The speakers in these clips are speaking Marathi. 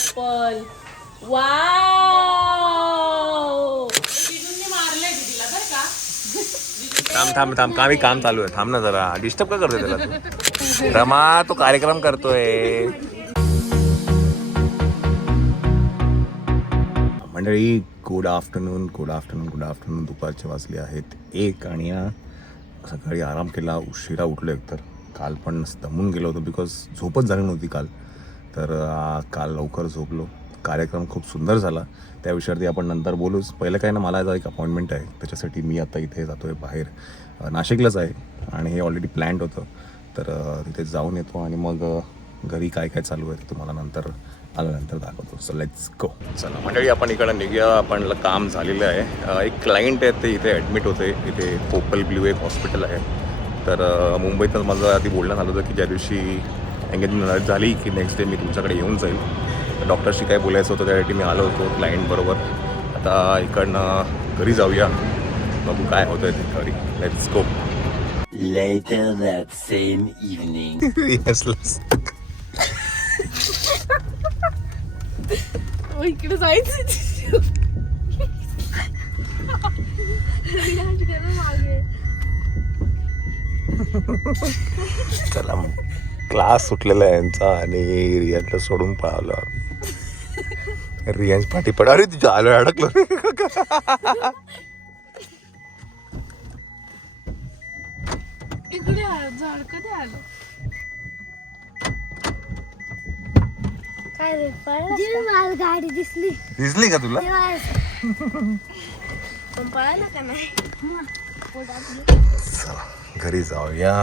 चप्पल. वाव. थांब काम चालू आहे. थांब ना जरा, डिस्टर्ब का करतोय त्याला तू? रमा, तो कार्यक्रम करतोय. मंडळी, गुड आफ्टरनून. दुपारचे वाजले आहेत 1 आणि सकाळी आराम केला, उशिरा उठलो. एकतर काल पण दमून गेलो होतो बिकॉज झोपच झाली नव्हती काल. तर काल लवकर झोपलो. कार्यक्रम खूप सुंदर झाला, त्या विषयावरती आपण नंतर बोलूच. पहिलं काय ना, मला एक अपॉइंटमेंट आहे, त्याच्यासाठी मी आता इथे जातो आहे बाहेर. नाशिकलाच आहे आणि हे ऑलरेडी प्लॅन्ड होतं. तर तिथे जाऊन येतो आणि मग घरी काय काय चालू आहे ते तुम्हाला नंतर आल्यानंतर दाखवतो. So let's go. चला मंडळी, आपण इकडं निघूया. आपण काम झालेलं आहे. एक क्लायंट आहे, ते इथे ॲडमिट होते. इथे पोपल ब्ल्यू एक हॉस्पिटल आहे. तर मुंबईतच माझं आधी बोलणं झालं होतं की ज्या दिवशी एंगेजमेंट झाली की नेक्स्ट डे मी तुमच्याकडे येऊन जाईल. डॉक्टरशी काय बोलायचं होतं त्यासाठी मी आलो होतो क्लायंटबरोबर. आता इकडनं घरी जाऊया, बघू काय होतं आहे ते घरी. Let's go. Later that same evening. Yes. इकडे जायचं. चला मग, क्लास सुटलेला आहे यांचा आणि रियांशला सोडून पळालो. रियांश पाठी पडा. अरे तुझ्या आलो, अडकलो. इकडे झाड कधी आलं? काय रे, मला गाडी दिसली का तुला? पळायला का नाही? चला घरी जाऊया.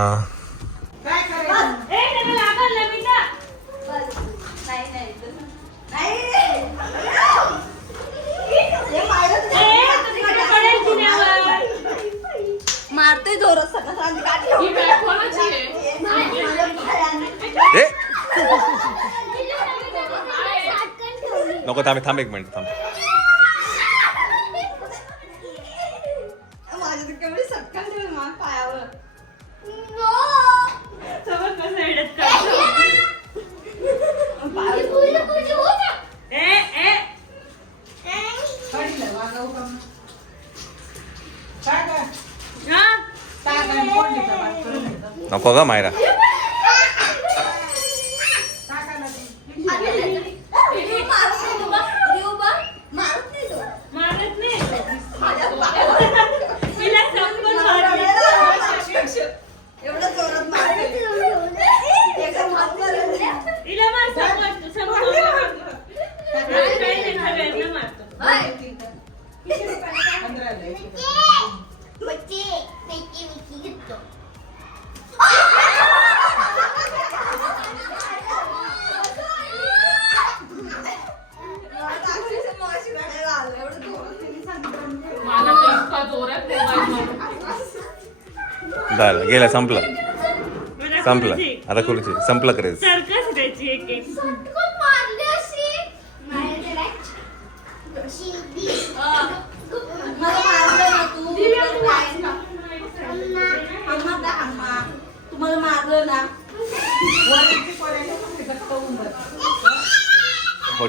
मारतोय जोरात सगळं. नको, थांब 1 मिनिट थांब. नको ग मायरा. झालं, गेला, संपलं. आता खुर्ची संपलं क्रेज. तुम्हाला मारलं ना,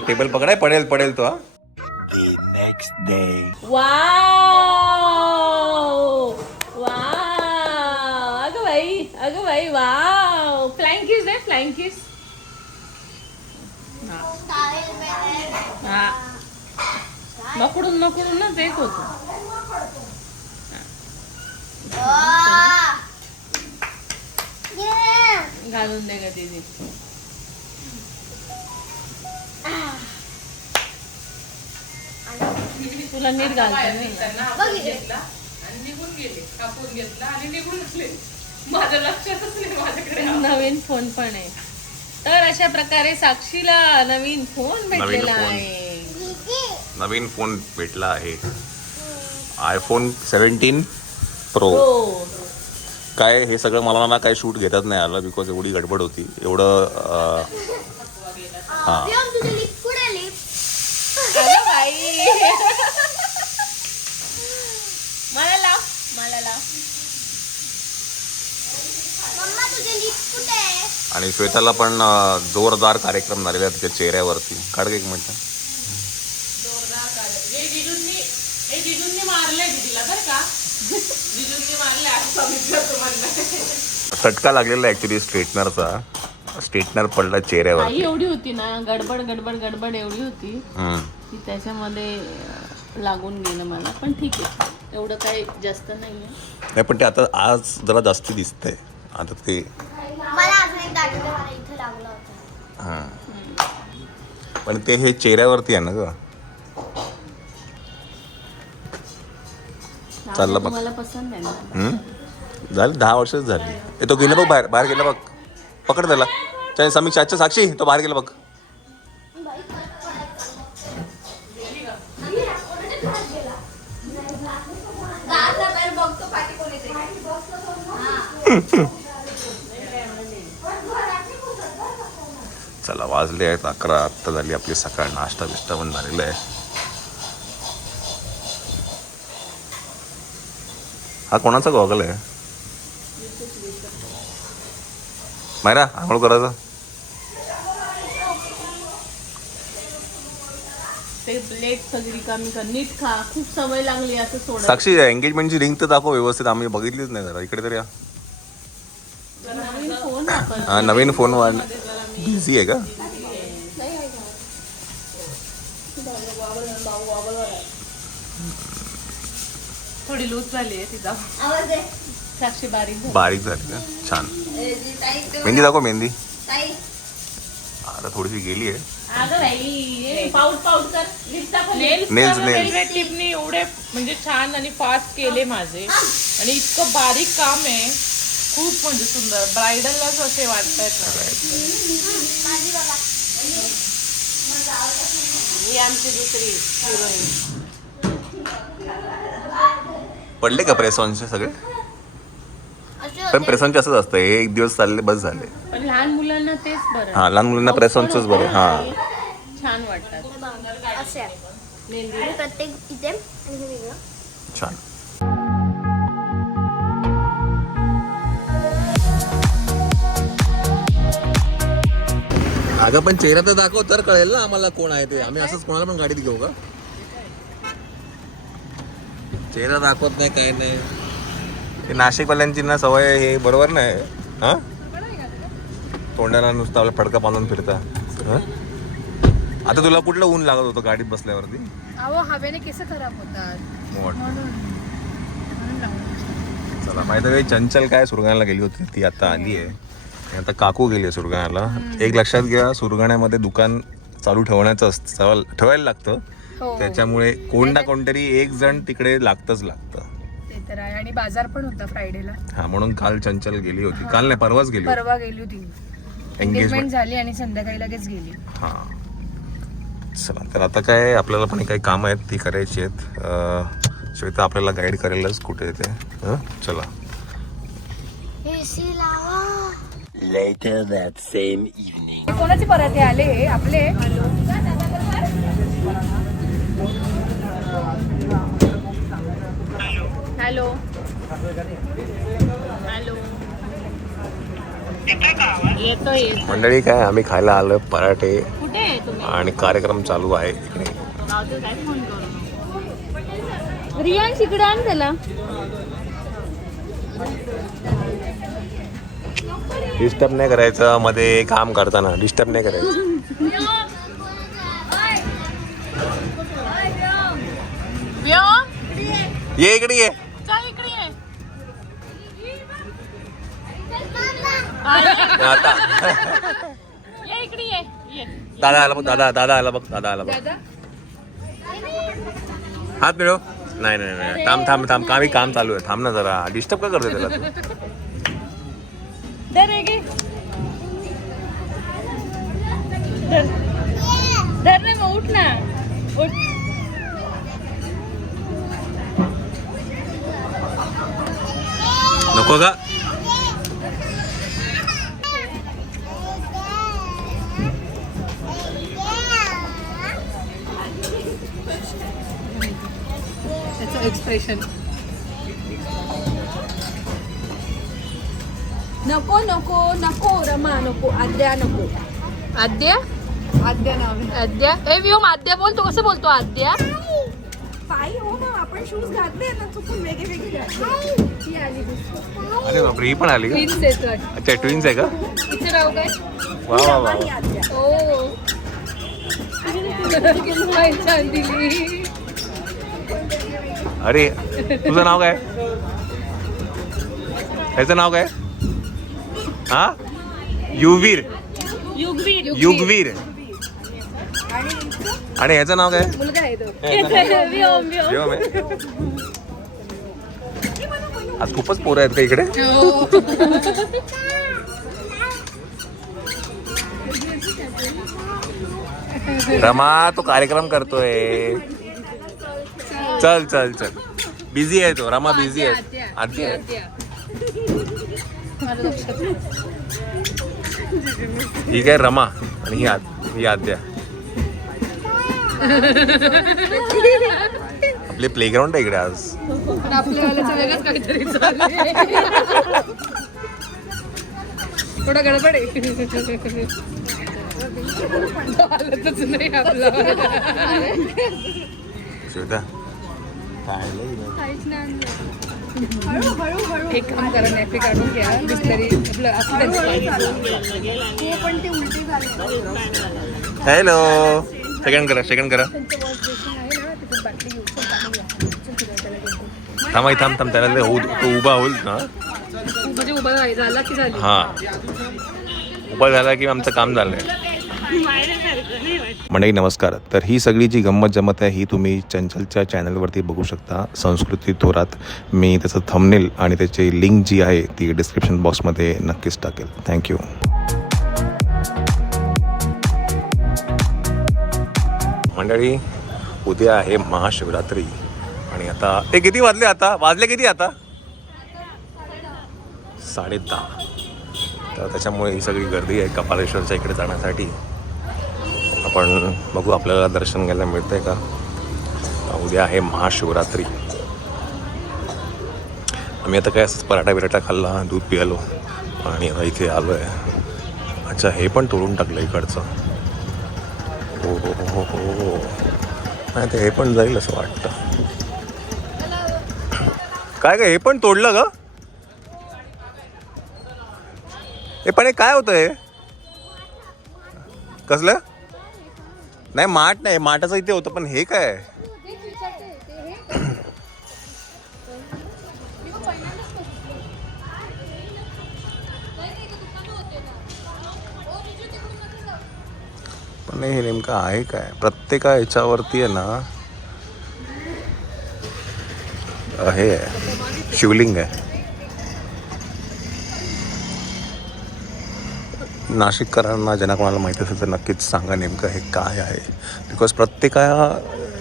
टेबल पकडाय पडेल तो. The next day. वाव. अगं बाई वाव. फ्लाइंग किस आहे, फ्लाइंग किस. हा, नकडून ना ते होत. घालून दे का तिथे. तुला नीट घालते निघून गेले, कापून घेतला आणि निघून गेले. माझ्या लक्षातच नाही माझ्याकडे नवीन फोन पण आहे. तर अशा प्रकारे साक्षीला नवीन फोन भेटलेला आहे. नवीन फोन भेटला आहे, iPhone 17 Pro. काय हे सगळं मला ना काही शूट घेतात नाही आलं बिकॉज एवढी गडबड होती. एवढं हां आणि श्वेताला पण जोरदार कार्यक्रम झालेला आहे तिच्या चेहऱ्यावरती. काढ एक मिनिट. जोरदार काढलं. हे जिजूंनी मारलंय दीदीला बरं का. जिजूंनी मारलंय असं सांगितलं म्हणणं. फटका लागलेला ऍक्च्युली स्ट्रेटनरचा. स्ट्रेटनर पडला चेहऱ्यावर. आई एवढी होती ना, गडबड गडबड गडबड एवढी होती हम्म. की त्याच्यामध्ये लागून गेलं मला. पण ठीक आहे, एवढं काही जास्त नाहीये. नाही पण ते आता आज जरा जास्ती दिसतंय आता ते. मला अजून एक दाखवलं, मला इथे लागलं होतं. हां पण ते हे चेहऱ्यावरती आहे ना ग. चाललं बघ. मला पसंत आहे ना. झाली 10 वर्षच झाली. तो गेला बघ बाहेर. बाहेर गेला बघ. पकड त्याला. त्या समीक्षाच्या साक्षी तो बाहेर गेला बघ. चला वाजले आहेत 11. आत्ता झाली आपली सकाळ. नाश्ता बिष्टा पण झालेला आहे. हा कोणाचा गॉगल आहे? मायरा आंघोळ करायचं. ते प्लेट सगळी कमी कर, नीट खा. खूप सवय लागली असं सोडा. साक्षी एंगेजमेंटची रिंग तर दाखव व्यवस्थित. आम्ही बघितलीच नाही. जरा इकडे तरी या. नवीन फोन वापर. हा नवीन फोन बिझी आहे का? थोडी लूज झाली आहे तिचा. आवाज दे. साक्षी बारीक झाली. बारीक झाली का? छान. मेहंदी दाखव मेहंदी. आता थोडीशी गेली आहे. अगं बाई, पाऊट पाऊट कर. लिफ्ट दाखव. Nails. वेलवेट टिपनी एवढे म्हणजे छान आणि फास्ट केले माझे. आणि इतकं बारीक काम आहे. खूप म्हणजे सुंदर. ब्रायडललाच असे वाटतायत ना. ही आमची दुसरी हिरोईन. पडले का प्रेसॉनचे सगळे? पण प्रेसॉनचे असंच असतं. हे एक दिवस चालले बस झाले. पण लहान मुलांना तेच बरं. हा लहान मुलांना प्रेसॉनचंच बरं. हा छान वाटतात. असे आणि प्रत्येक इथे आणि हे वेगळं. छान. अगं पण चेहरा तर दाखव तर कळेल ना आम्हाला कोण आहे ते. आम्ही असंच कोणाला पण गाडीत घेऊ का? चेहरा दाखवत नाही काय नाही. ते नाशिकवाल्यांची ना सवय हे बरोबर नाही. हा तोंडाला नुसतं आपला फडका बांधून फिरता. आता तुला कुठलं ऊन लागत होतं गाडीत बसल्यावरती? अहो हवेने केस खराब होतात. चला माहिती आहे चंचल काय सुरगाण्याला गेली होती. ती आता आली आहे. आता काकू गेली आहे सुरगाण्याला. एक लक्षात घ्या, सुरगाण्यामध्ये दुकान चालू ठेवायला लागतं. त्याच्यामुळे कोण ना कोणतरी एक जण तिकडे लागतच लागतं. ते तर आहे. आणि बाजार पण होता फ्रायडेला. हा म्हणून काल चंचल गेली होती. काल नाही परवाच गेली होती. परवा गेली होती. एंगेजमेंट झाली आणि संध्याकाळी लगेच गेली. हा चला तर आता काय आपल्याला पण काही कामं आहेत ती करायची आहेत. श्वेता आपल्याला गाईड करेलच कुठे ते. चला. एसी लावा. Later that same evening. कोणाचे पराठे आले आपले? Hello hello. येतोय. मंडळी काय आम्ही खायला आलो पराठे कुठे आहे तुम्ही? आणि कार्यक्रम चालू आहे इकडे. काय फोन करू. रियान इकडे आण त्याला. डिस्टर्ब नाही करायचं मध्ये काम करताना. डिस्टर्ब नाही करायचं. ये इकडे ये. आता दादा आला बघ. दादा आला बघ. हात मिळव. नाही थांब काम चालू आहे. थांब ना जरा. डिस्टर्ब का करते त्याला तू? धर रे मग. उठ ना. उठ. नको का? त्याचं एक्सप्रेशन. नको नको नको रमा नको आद्या नको आद्या आद्या नाव आहे. आद्या ए व्योम आद्या बोल तू कसं बोलतो आद्या पायी हो ना आपण शूज घातले ना चुकून वेगळे वेगळे घातले. ती आली दिसतो. अरे बापरे ही पण आली का? ट्विन्स येतात अच्छा ट्विन्स आहे का? तिचं नाव काय वा वा वा ही आद्या. ओ छान दिली अरे तुझं नाव काय? त्याचं नाव काय? हा युवीर युगवीर आणि ह्याचं नाव काय? मुलगा आहे तो व्योम व्योम जेव्हा मी आज खूपच पोरं आहेत का इकडे? रमा तो कार्यक्रम करतोय. चल चल चल बिझी आहे तो. रमा बिझी आहे. आद्या आहे. ही काय रमा आणि ही आद्या. आपले प्लेग्राऊंड आहे इकडे आज. पण आपल्याला वेगळंच काहीतरी चाललंय. थोडा गडबड आहे. हालतच नाही आपलं. श्वेता एक काम करा नॅपी काढून घ्या बिस्लरी आपलं असं हो पण ते उलटी झाले. हॅलो सेकंड करा थांब त्याला ते होऊ तो उभा होईल ना. म्हणजे उभा झाला की झाली. हा उभा झाला की आमचं काम झालंय. मंडळी नमस्कार. तर ही सगळी जी गंमत जमत आहे ही तुम्ही चंचलच्या चॅनलवरती बघू शकता. संस्कृती थोरात. मी त्याचं थंबनेल आणि त्याची लिंक जी आहे ती डिस्क्रिप्शन बॉक्समध्ये नक्कीच टाकेल. थँक्यू. मंडळी उद्या आहे महाशिवरात्री आणि आता ते किती वाजले? वाजले किती आता? 10:30. तर त्याच्यामुळे ही सगळी गर्दी आहे कपालेश्वरच्या इकडे जाण्यासाठी. आपण बघू आपल्याला दर्शन घ्यायला मिळतंय का. उद्या आहे महाशिवरात्री. आम्ही आता काय पराठा बिराठा खाल्ला, दूध पियालो आणि आता इथे आलो आहे. अच्छा हे पण तोडून टाकलं इकडचं. हो हो हो हो हो नाही ते हे पण जाईल असं वाटतं. काय हे पण तोडलं ग? हे पण हे काय होतं हे? कसलं? नाही माठ नाही, माठाचं इथे होतं पण हे काय? पण हे नेमकं आहे काय? प्रत्येका याच्यावरती आहे ना हे आहे शिवलिंग आहे. नाशिककरांना ज्यांना कोणाला माहिती असेल तर नक्कीच सांगा नेमकं हे काय आहे. बिकॉज प्रत्येका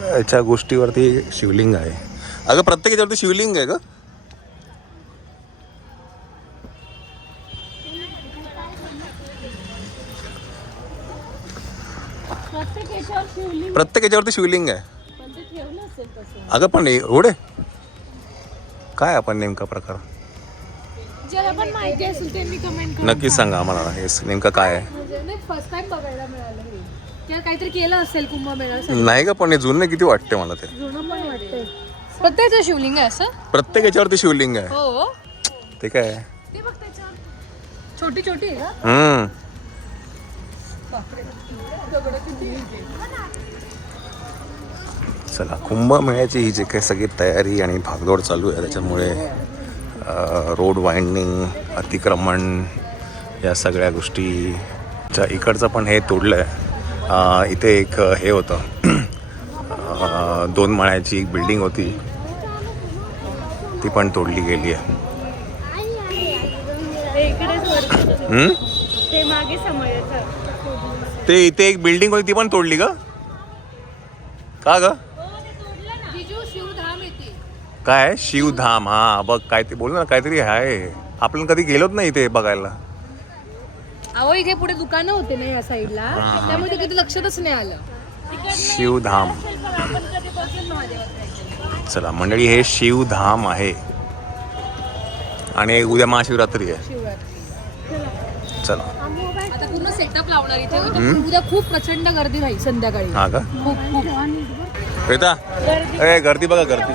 याच्या गोष्टीवरती शिवलिंग आहे. अगं प्रत्येक याच्यावरती शिवलिंग आहे का? प्रत्येक याच्यावरती शिवलिंग आहे. अगं पण एवढे काय आपण नेमका प्रकार ज्याला पण माहिती असेल ते मी कमेंट नक्कीच सांगा आम्हाला. हे नेमकं काय आहे? फर्स्ट टाइम बघायला मिळालं हे. त्या काहीतरी केलं असेल कुंभमेळा. नाही का पण हे जुनं किती वाटते मला ते. जुनं पण वाटतंय. प्रत्येकाचं शिवलिंग आहे असं. प्रत्येक याच्यावरती शिवलिंग आहे. हो ते काय आहे? ते बघ त्याच्यावर छोटी छोटी आहे का? चला कुंभमेळ्याची ही जे काही सगळी तयारी आणि भागदौड चालू आहे त्याच्यामुळे रोड वाइंडिंग, अतिक्रमण या सगळ्या गोष्टीच्या इकडचं पण हे तोडलं आहे. इथे एक हे होतं 2 माळ्याची एक बिल्डिंग होती ती पण तोडली गेली आहे. ते मागे समोर ते इथे एक बिल्डिंग होती ती पण तोडली का ग? काय शिवधाम? हा बघ काय ते बोल ना काहीतरी आहे. आपण कधी गेलोच नाही इथे बघायला. अहो इथे पुढे दुकानं होते ना या साईडला त्यामुळे ते कधी लक्षातच नाही आलं. शिवधाम. चला मंडळी हे शिवधाम आहे आणि उद्या महाशिवरात्री आहे. चला. आता पूर्ण सेटअप लावणार इथे. उद्या खूप प्रचंड गर्दी राहील संध्याकाळी. हा का? खूप खूप. श्वेता, ए गर्दी बघा गर्दी.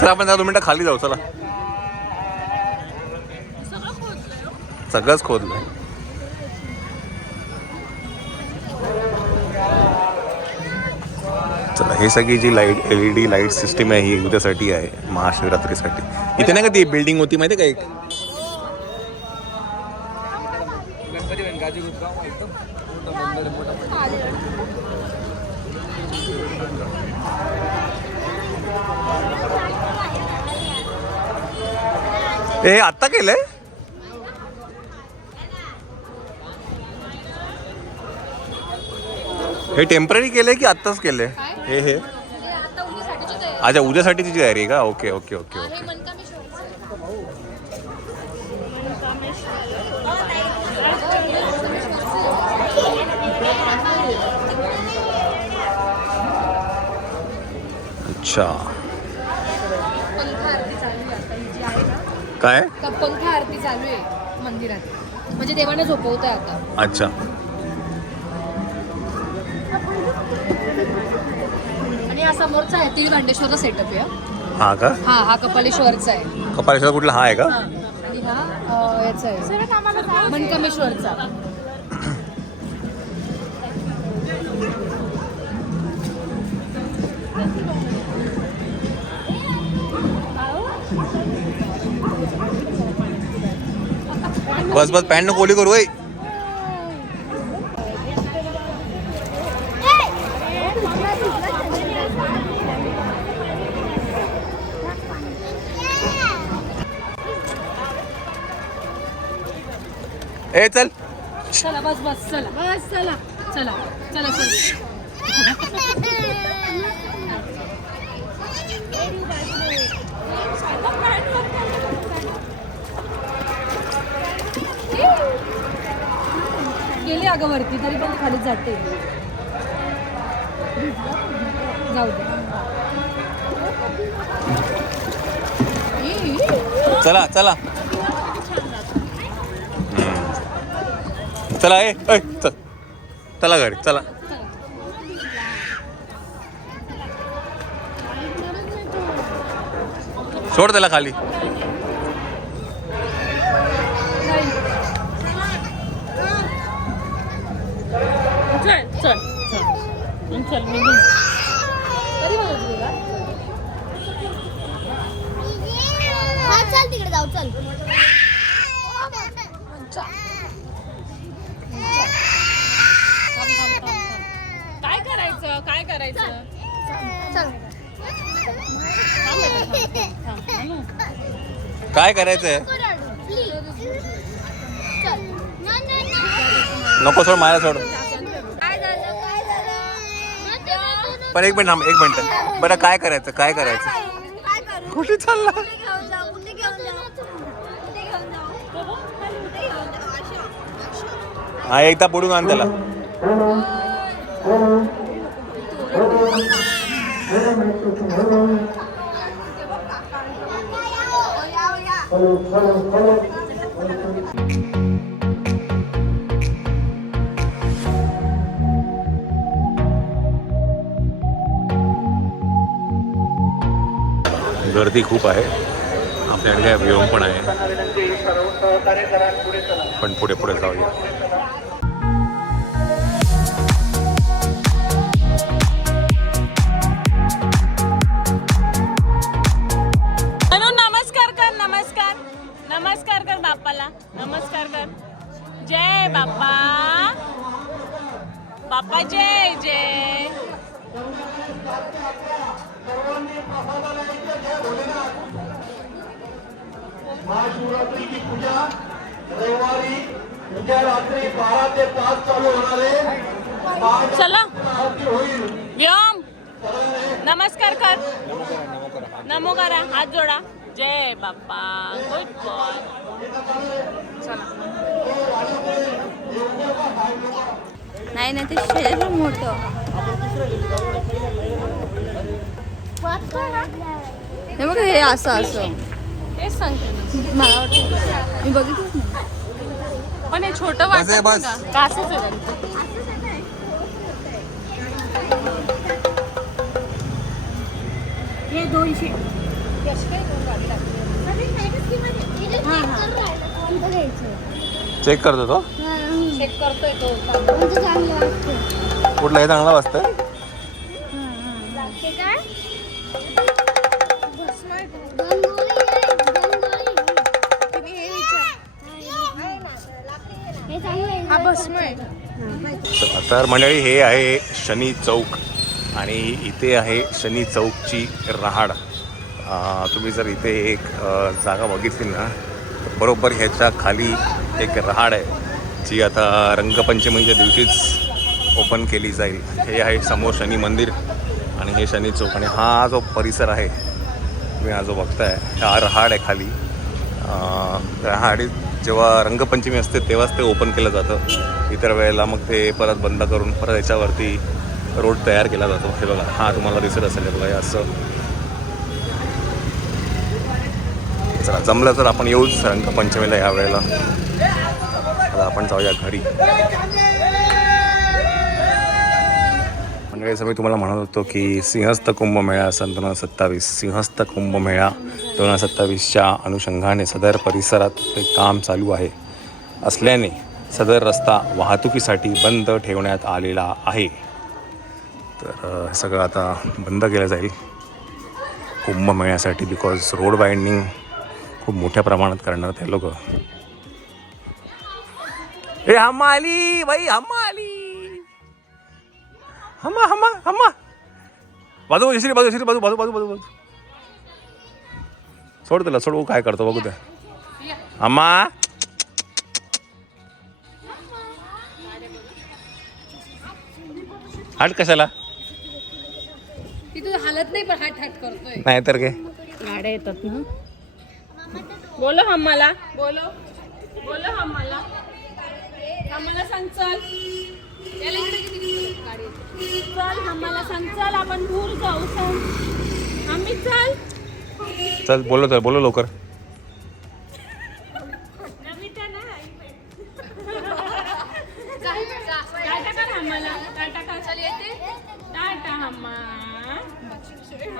चला आपण 2 मिनिटं खाली जाऊ. चला सगळंच खोदलंय. चला हे सगळी जी लाईट LED लाईट सिस्टीम आहे ही उद्यासाठी आहे, महाशिवरात्रीसाठी. इथे नाही का ती बिल्डिंग होती माहिती का एक, हे आत्ता केलंय. हे टेम्पररी केलंय की आत्ताच केलंय? हे अच्छा उद्यासाठीची तयारी आहे का? Okay okay okay okay. अच्छा काय? पंखा आरती चालू आहे मंदिरात, म्हणजे देवाने झोपवतोय आता. अच्छा आणि हा समोरचा आहे तिळभांडेश्वरचा सेटअप आहे. हा का? हा कपालेश्वरचा आहे. कपालेश्वर कुठला हा आहे का? आणि हा याचा आहे मनकामेश्वरचा. बस बस पॅन्ट नको ओली करू. वय ए चल. चला बस बस चला बस चला चला चला चला. गेली अगं वरती तरी पण खालीच जाते. जाऊ दे. चला चला चला. ए चल चला घरी चला. सोड त्याला खाली. चल चल चल चल मी चल तिकडे जाऊ चल. काय करायचं काय करायचं. काय करायचंय? नको सोड मला सोड. पण एक मिनिट थांब एक मिनिट. बरं काय करायचं काय करायचं? कुठे चालला? हा एकदा बुडून आण त्याला. गर्दी खूप आहे. आपल्याकडे काय व्योम पण आहे, पण पुढे पुढे जाऊया. नमस्कार कर बाप्पाला. नमस्कार कर. जय बाप्पा. बाप्पा जय जय. महाशिवरात्री की पूजा रविवारी उद्या रात्री 12 ते 5 चालू होणार आहे. चला व्योम नमस्कार कर. नमो करा. हात जोडा. जय बाप्पा. Good boy. नाही ना ते शरीर मोठं. हे बघ हे असं असं तेच सांगते ना. मला वाटतं मी बघितलंच नाही. पण हे छोटं वाटत बस. का? का असंच आहे त्यांचं? हे 200. चेक करतो तो चेक करतोय तो. कुठला हे चांगला वाजतंय हा भस्म आहे. तर मंडळी हे आहे शनी चौक आणि इथे आहे शनी चौकची रहाड. तुम्ही जर इथे एक जागा बघितली ना तर बरोबर ह्याच्या खाली एक रहाड आहे जी आता रंगपंचमीच्या दिवशीच ओपन केली जाईल. हे आहे समोर शनी मंदिर आणि हे शनी चौक आणि हा जो परिसर आहे तुम्ही हा जो बघताय हा रहाड आहे खाली. रहाडीत जेव्हा रंगपंचमी असते तेव्हाच ते ओपन केलं जातं. इतर वेळेला मग ते परत बंद करून परत याच्यावरती रोड तयार केला जातो. हे बघा हा तुम्हाला दिसत असेल बघा हे असं. चला जमलं तर आपण येऊच रंगपंचमीला या वेळेला. आता आपण जाऊया घरी. म्हणजे मी तुम्हाला म्हणत होतो की सिंहस्थ कुंभमेळा सन 2027 सिंहस्थ कुंभमेळा 2027च्या अनुषंगाने सदर परिसरात ते काम चालू आहे असल्याने सदर रस्ता वाहतुकीसाठी बंद ठेवण्यात आलेला आहे. तर हे सगळं आता बंद केलं जाईल कुंभमेळ्यासाठी बिकॉज रोड वाइंडिंग खूप मोठ्या प्रमाणात करणार ते लोक. हे हम्मा आली बाई हम्मा आली. हम्मा हम्मा हम्मा बाजू दुसरी बाजू दुसरी बाजू बाजू बाजू बाजू बाजू सोड त्याला सोड. काय करतो बघू त्या. हम्मा हट कशाला ती तू हालत नाही पण हट करतोय. नाही तर काय. गाड्या येतात ना. बोलो आम्हाला बोलो आम्हाला सांग चल. चल आम्हाला सांग चल आपण दूर जाऊ सांग. आम्ही चल चल बोलो लवकर. टाटा कर आम्हाला. टाटा कर. चल येते. टाटा अम्मा.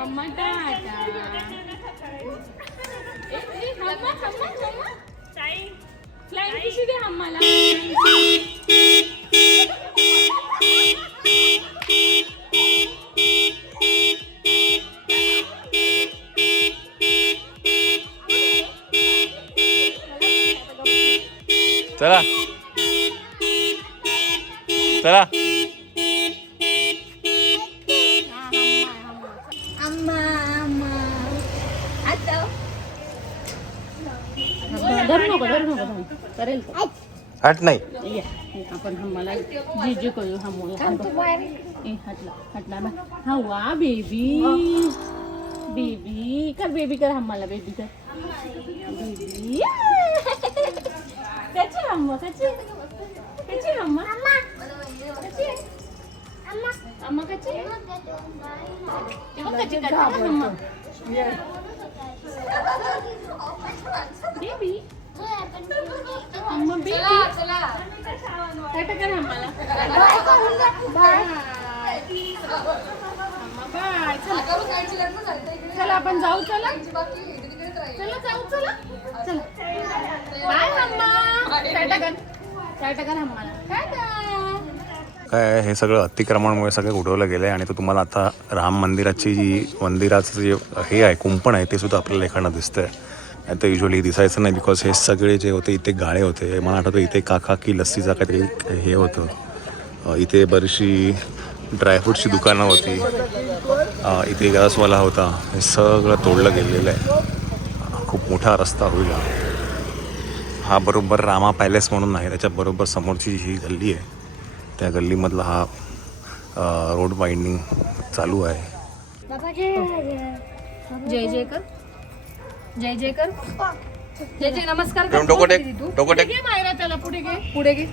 अम्मा टाटा. फ्लाइंग किशी दे आम्हाला. चला चला अम्मा अम्मा आता धरू नको करेल तो. हट नाही. या, आपण आम्हाला जीजू करू आम्हाला. हटला ना. हा वा बेबी कर बेबी कर आम्हाला बेबी कर बेबी. कच्ची अम्मा कच्ची अम्मा अम्मा कच्ची अम्मा बेबी अम्मा बेबी. टाटा कर आम्हाला. बाय चला आपण जाऊ. चला बाय अम्मा. टाटा कर आम्हाला. काय हे सगळं अतिक्रमणामुळे सगळं उडवलं गेलं आहे आणि तो तुम्हाला आता राम मंदिराची मंदिराचं जे हे आहे कुंपण आहे ते सुद्धा आपल्याला एखादं दिसतं आहे. नाही तर युजली दिसायचं नाही बिकॉज हे सगळे जे होते इथे गाळे होते. मला आठवतं इथे काका की लस्सीचा काहीतरी हे होतं. इथे बरीचशी ड्रायफ्रूटची दुकानं होती. इथे गॅसवाला होता. हे सगळं तोडलं गेलेलं आहे. खूप मोठा रस्ता होईल हा. बरोबर रामा पॅलेस म्हणून आहे त्याच्याबरोबर समोरची ही गल्ली आहे त्या गल्लीमधला हा रोड वाइंडिंग चालू आहे. जय जय कर. जय जय कर. जय जय नमस्कार कर. डोकं टेक. मायरा त्याला पुढे घे.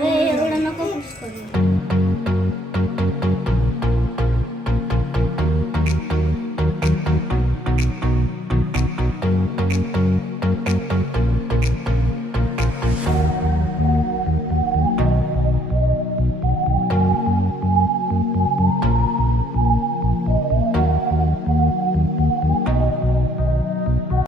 एवढं नको पुश करू.